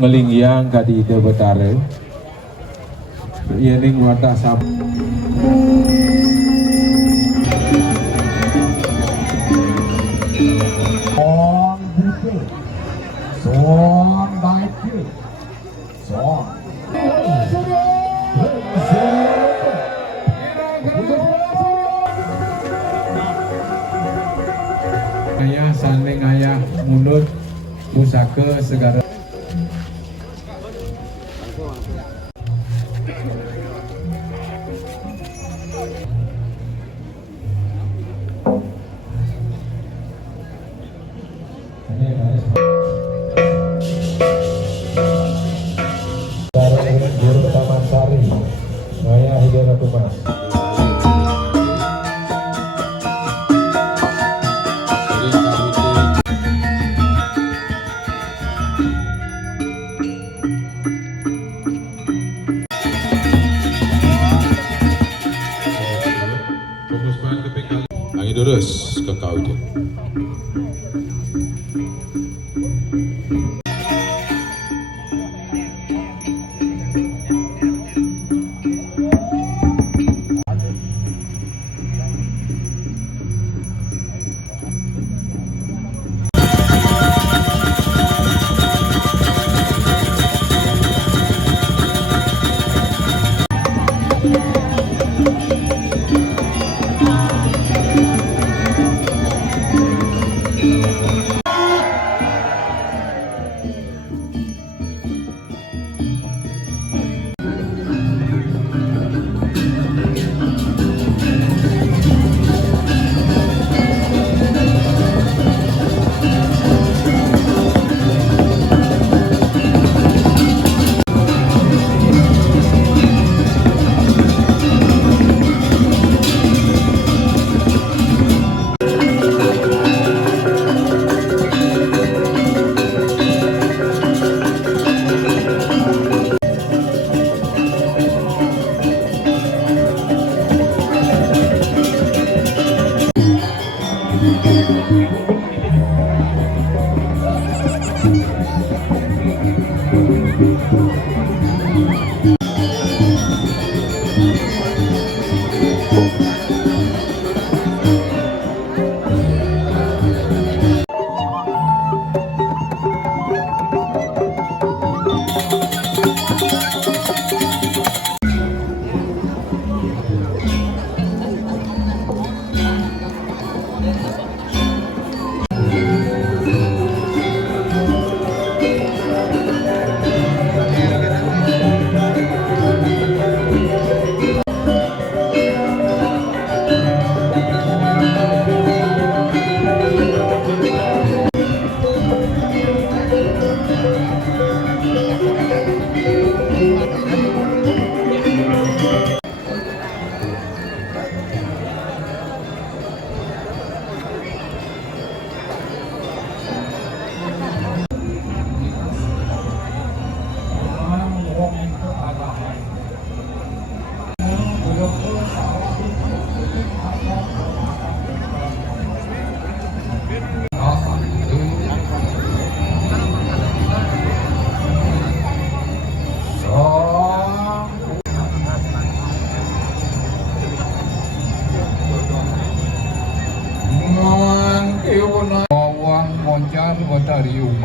Ngelingyang kadi ide betare yening wadah sam on buku son baik son ayah saling ayah mulut pusaka segala Guru Taman Sari, saya Hidayat Tumas. Angin terus ke kau itu. Moncar Watarium.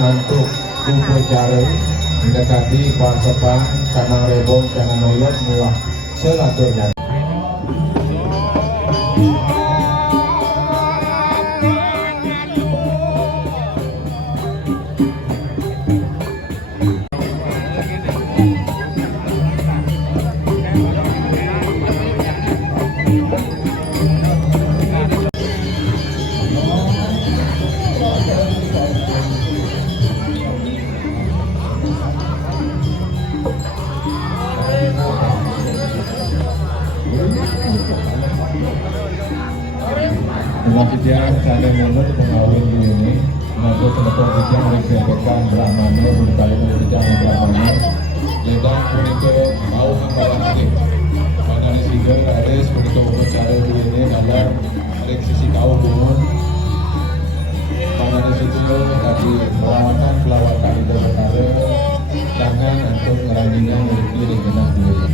untuk upacara mendekati Pasepan Canang Rebong Canang Noyot Muah Selaturnya. Kemudian saya menurut pengawin ini, menurut senator kemudian rekrutkan Brahmana, berkali kemudian Brahmana, dan untuk mau mengkalankan. Pada sehingga ada seperti upacara ini dalam reksisi kaum pun. Pada situ tadi perawatan itu berkara, jangan untuk ngeranginya memiliki dengan diri.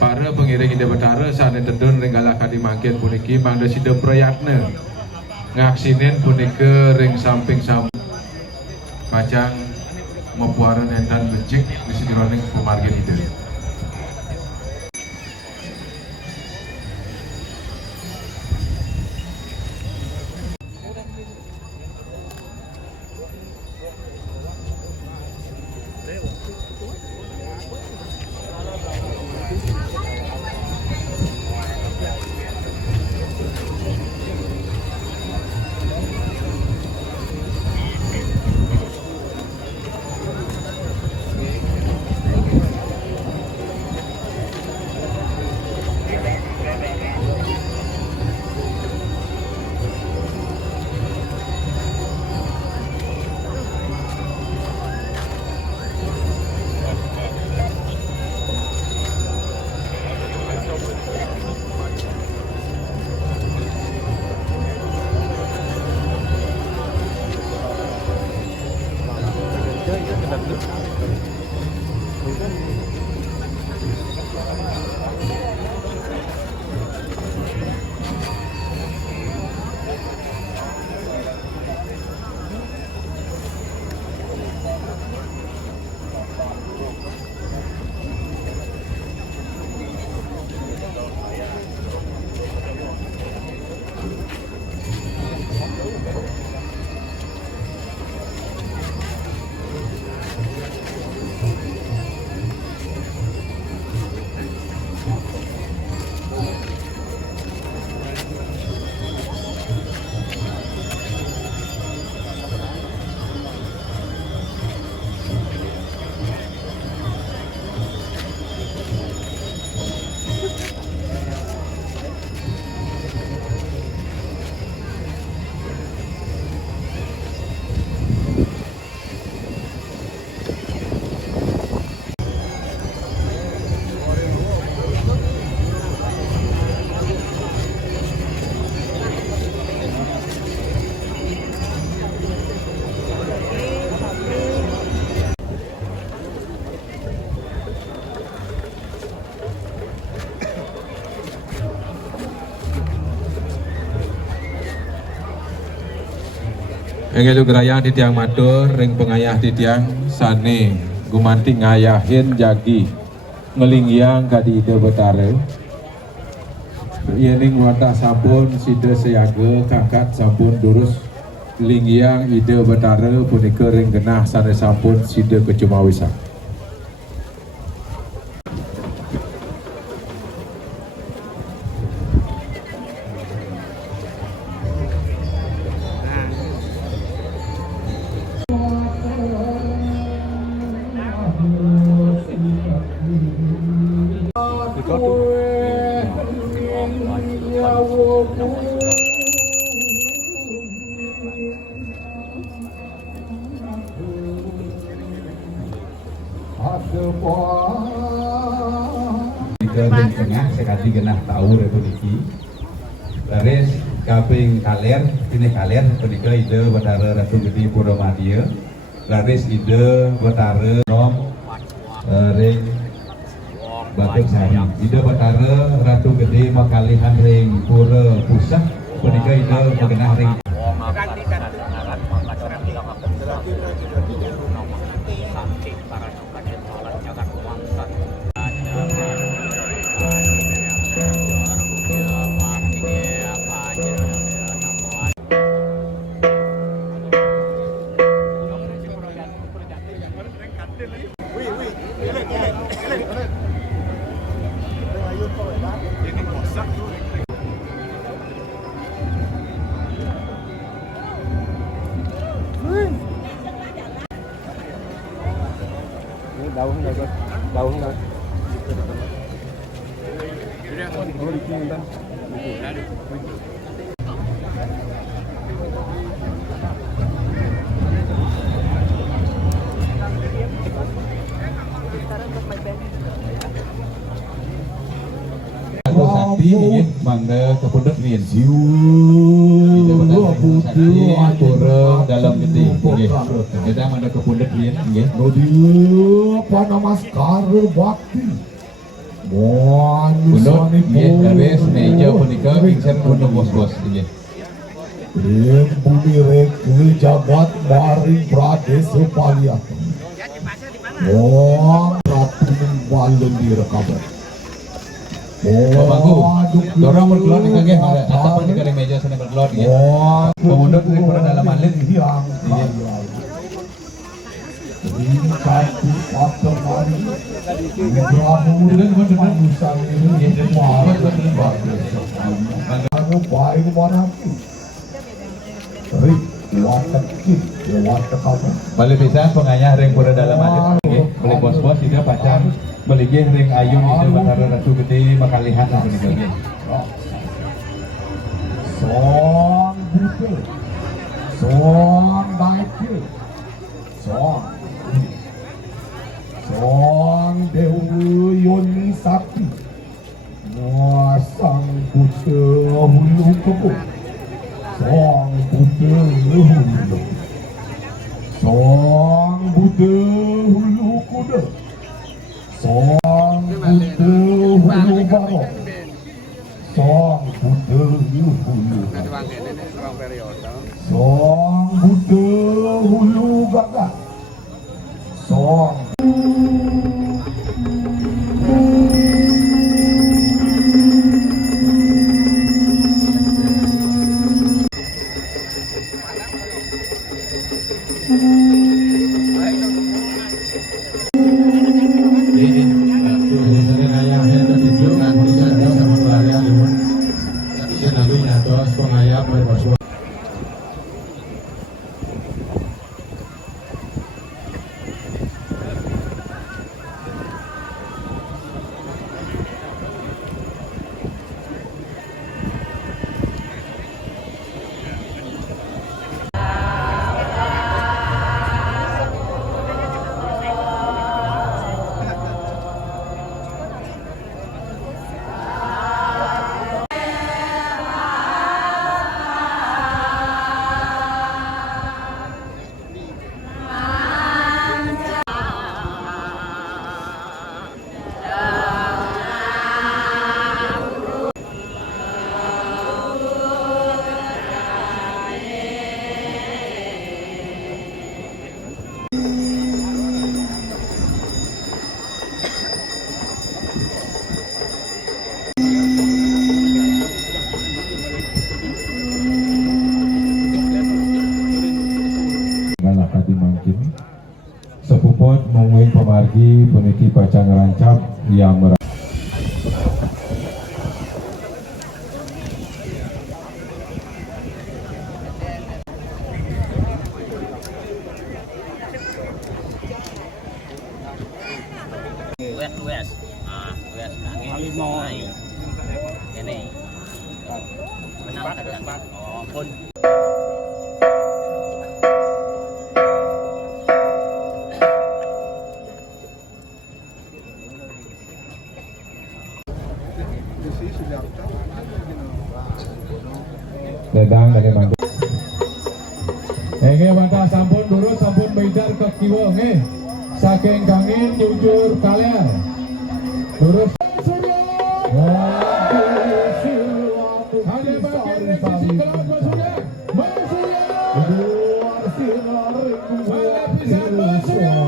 Para pengiring ide betara saat tedun ringgala kadi makin puniki bangda sida prayatna ngaksinin punika ring samping macang mepuaran entan becik di sidironing pemargin ide. Engelu gerayang di tiang matur ring pengayah di tiang sane gumanti ngayahin jagi ngelingyang kadi ide betara iening wadah sampun sida seyaga kakak sampun durus lingyang ide betara punika ring genah sane sampun sida kecumawisan. Ke tengah sekali genah tahu republiki. Laris kaping kaler, ini kaler penika ide Batara Ratu Gede Purwomadya. Laris ide Batara Nom ring Batur Sari. Ide Batara Ratu Gede Makalihan ring Pura Pusat penika ide pegenah ring daun Sakti ingin mangga kepundet win pura dalam gede kita mangga kepundet win Panamaskar bakti pundut garis meja punika pingsan pundut bos-bos ini Bumi Reke Jabat Maring Pradesa Paliatan Ratu Balon direkabat Bangku, dorang berkelot di kaki, atau di kaki meja sana berkelot ya. Pemundur dari pura dalam alit. Yang ini satu patah mari Ibrahim manusia ini marah Aku baik mana tu Rik watak kit watak apa Balik bisa pengayah ring pura dalam alit. Balik bos-bos juga pacar Beligih ring ayung itu Batara Ratu Gede Makalihan apa nih kaki. Song Buddha Song Baike Song Dewi Yoni Sakti Sang Buddha Hulu Kebo Song Buddha Hulu Song Buddha Hulu Kuda Song Buddha Hulu Barok Song Buddha Hulu Song Buddha Hulu Gagak Song Sepuput mungkin pemargi puniki pacang rancap yang West angin naik ini menang tekan pun Ledang dari Bandung. Nge wadah sampun durus sampun beidar ke kiwa nge. Saking kangin jujur kaler. Durus. Ada bagian revisi kelawat Surya. Surya. Lapisan Surya.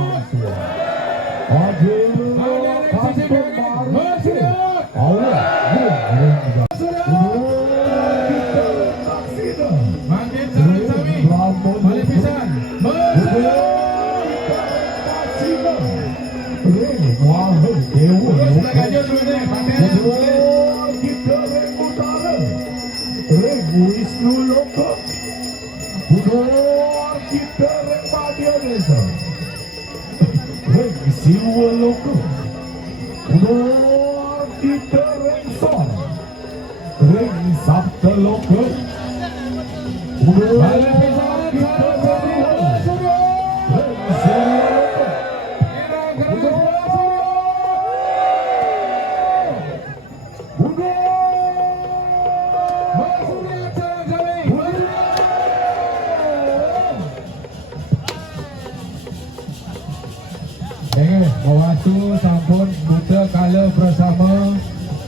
Bawaslu sampun buta kala bersama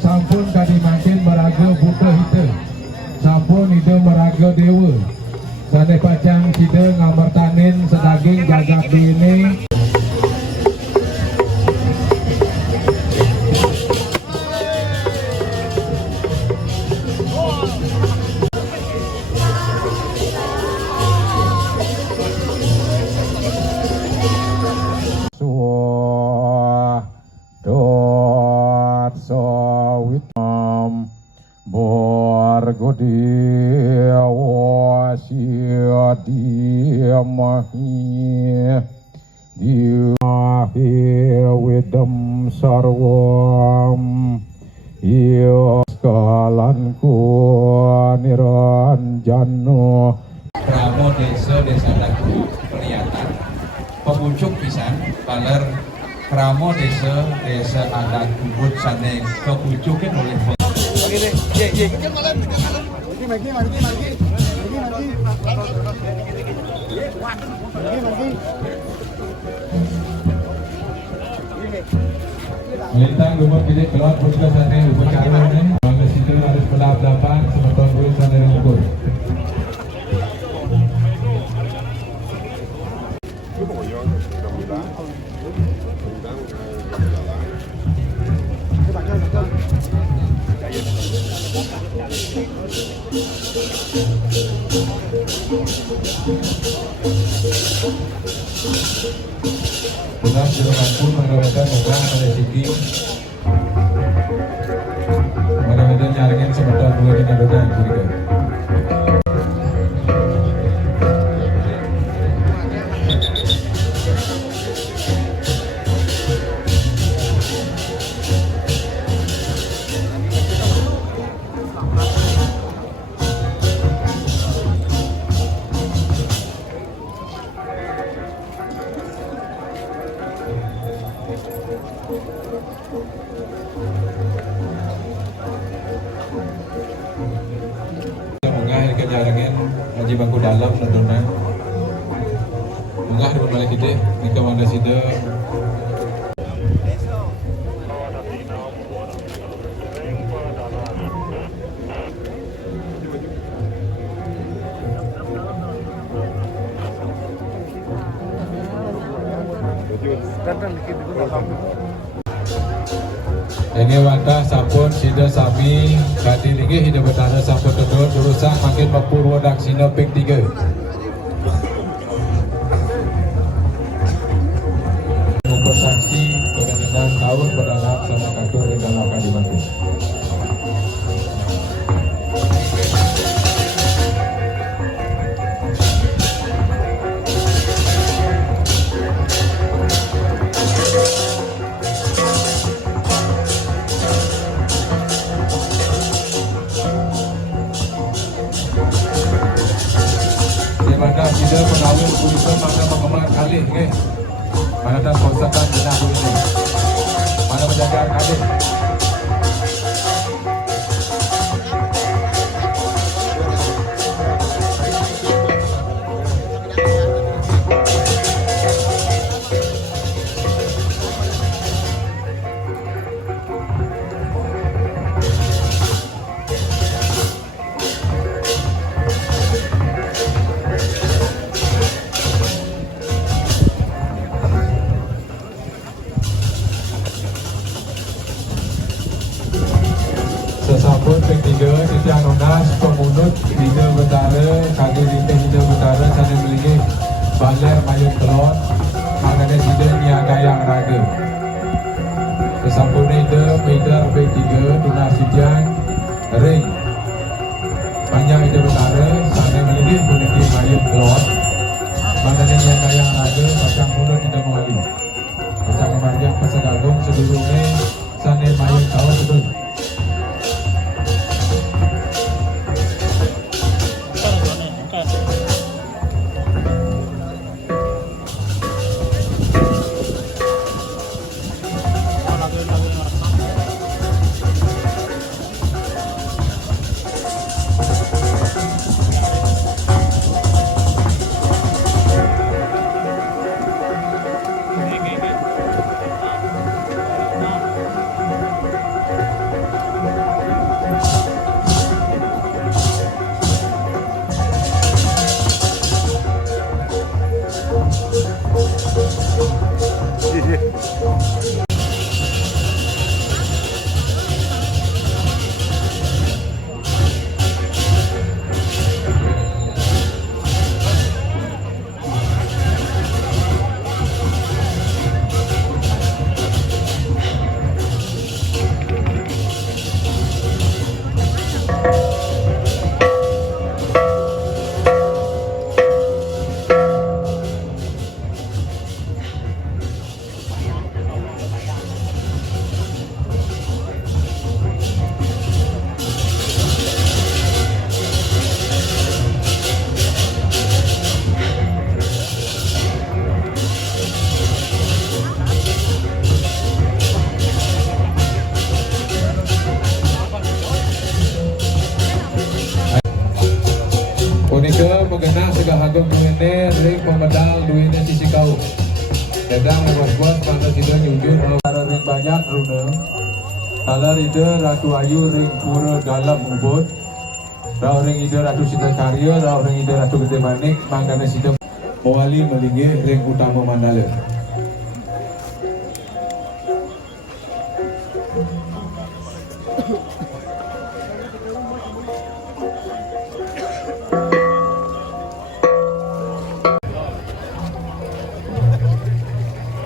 sampun kadi makin beraga buta hita sampun ida beraga dewa sanai pacang kita ngamar tanin sedaging jagak di ini. Sarwam iya skalanku niranjano Kramo desa Dagu Periatan pemucuk pisan baler kramo desa adat kubut sane kepucukin oleh Melintang rumah kita keluar pusat sana upacara ini. Maka situ harus belap-belapan semeton duit sana dan ukur. Pulang silakan pun mengadakan program pada sini. Mengadakan nyaringin sebentar dua di negara juga. Haji Bangku Dalam tentunya munggah di balik kita nika wanda sida ini wadah sampun sida sami kadi linggih hidup betanda sampun tedon urusan makin mapurwa daksina ping 3 membuat saksi berkenaan tahun berdalam sama kantor di dalam Kadimantu. Mana kita pengawal kulisan mana mengemar kali ke mana dah konsertan jenah ini mana menjaga kali Unas pemunut Hida Betara Kagir Rintik Hida Betara Sana Melingih Baler Mayun Kelon Makanya Hida Niaga Yang Raga Sesampun Hida Meidar B3 Tunas Sidian Ring Banyak Hida Betara Sana Melingih Puniti Mayun Kelon Makanya Niaga Yang Raga Pasang Munut Hida Mewali Pasang Kemarjang Pasang Agung Sedulungnya Sana Mayun Kau Betul Punika mengenang segala hagung duwene ring pemedal duwene sisi kau. Sedang bos-bos pada sidang nyunjur ring banyak runa. Kala ide Ratu Ayu ring pura dalam ubud. Rau ring ide Ratu Sita Karya, rau ring ide Ratu Gede Manik, mangkana sidang mewali melinggih ring utama Mandala.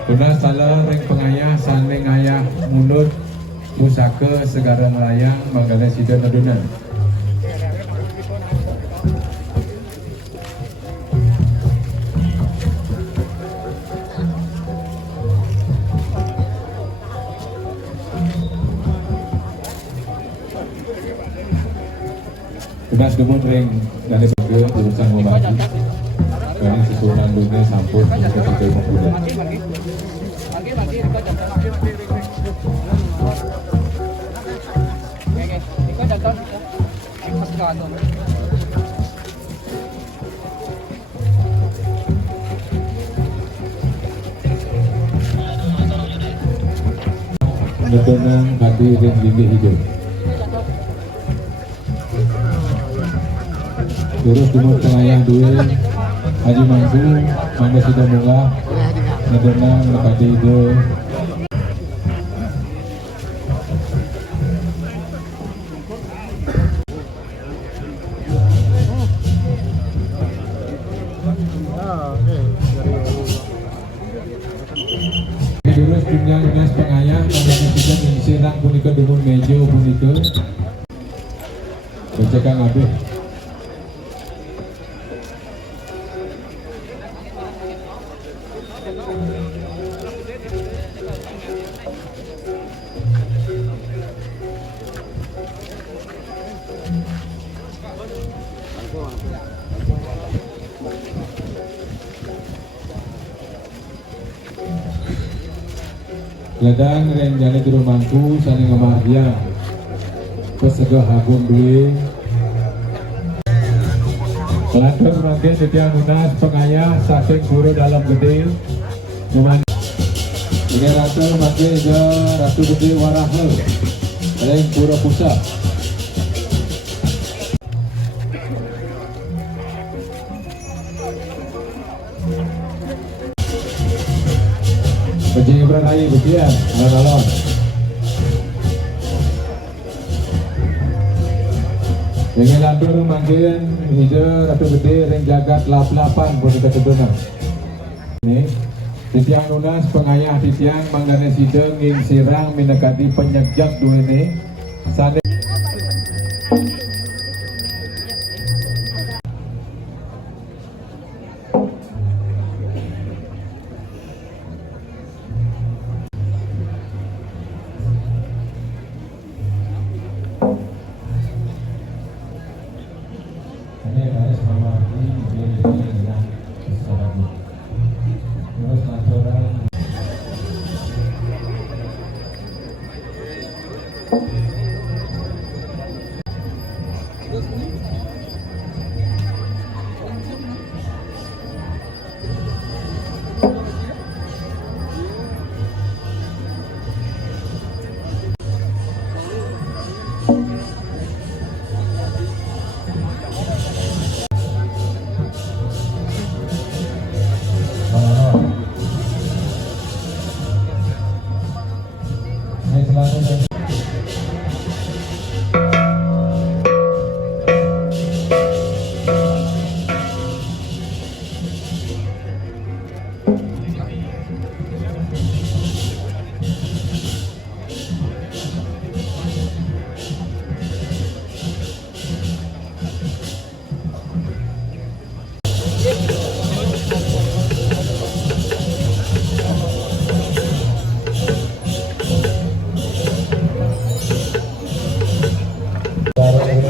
Tunas salah ring pengayah saling ayah mulut pusaka segara melayang Manggala Sida Nadunan. Tunas demun ring dari bangga urusan membantu. Karena susunan dunia sampun untuk kita mempunyai. Netenang hati dan lindih hidup. Terus timur tengah dua Haji Mansur, Manda sudah mulai netenang hati hidup. Terus dunia lunas pengayah pada kita serang punika demun meja punika bercakap ngabih. Ladang ren jane jero mangku saling ngemahdiang pesegah hagung duwe Kelantung rangkaian setiap lunas pengayah saking pura dalam gede meman ini ratu makin ke Ratu Gede Waraha ren pura pusat Bajing beranai begian, alon-alon. Ingin lantur mangkin ide ratu gede ring jagat lap-lapan pun kita sedona. Ini titiang nunas pengayah titiang manggane sideng ing sirang minekati penyejak dua ini. Sane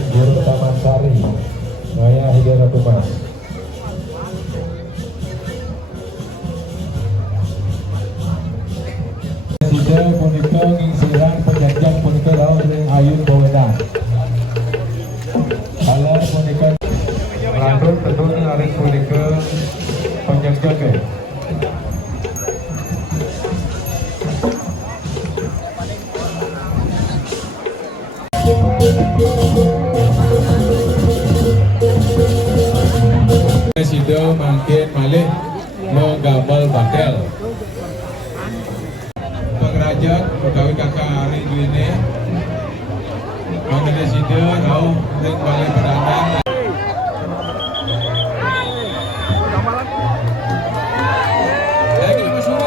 Guru Taman Sari, Maya Hidayah Tumas. Sida punika ing sirang penjajah punika laut ring ayun bawenang. Halar punika lantur tenun aring punika penjajah. Sido mangkin malih menggabal bakel pengrajak pegawai kakak hari ini mangkin sido rau ring balai perangan lagi masuk.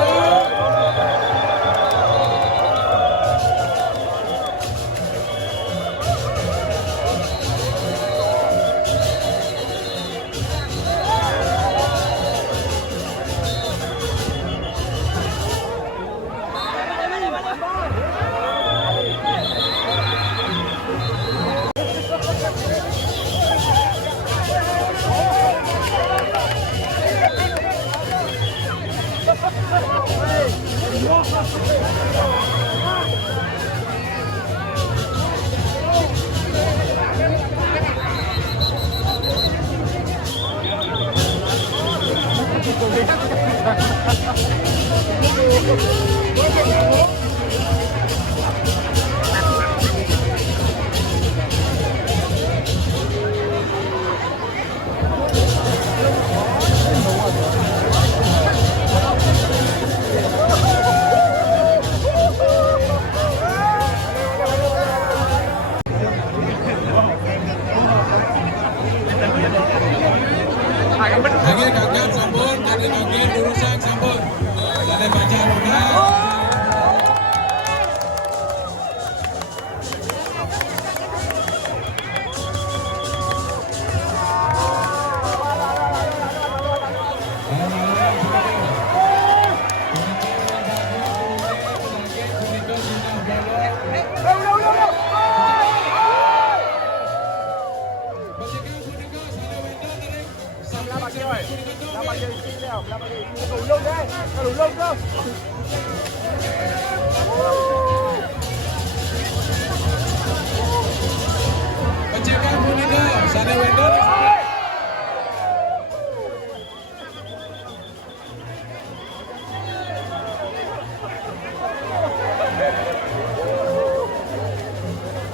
Lagi kakak sampun, tadi mungkin urusan sampun. Tadi baca lunas. Pencegahan Punida, sana Wendel.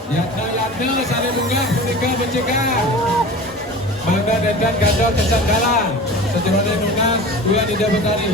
Yatna sana bunga Punida pencegahan. Bangga dan Gadol Kesanggalan. Sejumlah Nunas, dua Nida Betari.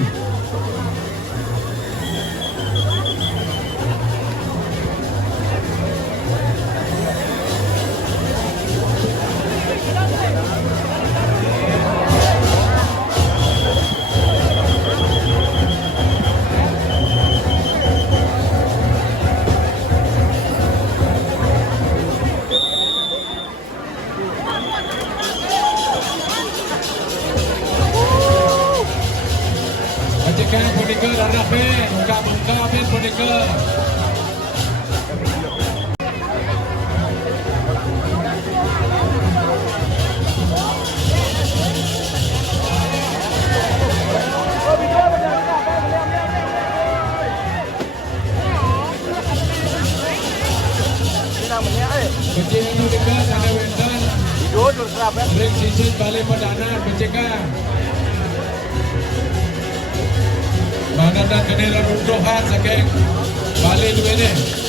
Bangka Ben Boneka. Becek Boneka sana Wendan. Ring sisit balik perdana becekah. Mana dan kenela runtuhan saking balik dua ni.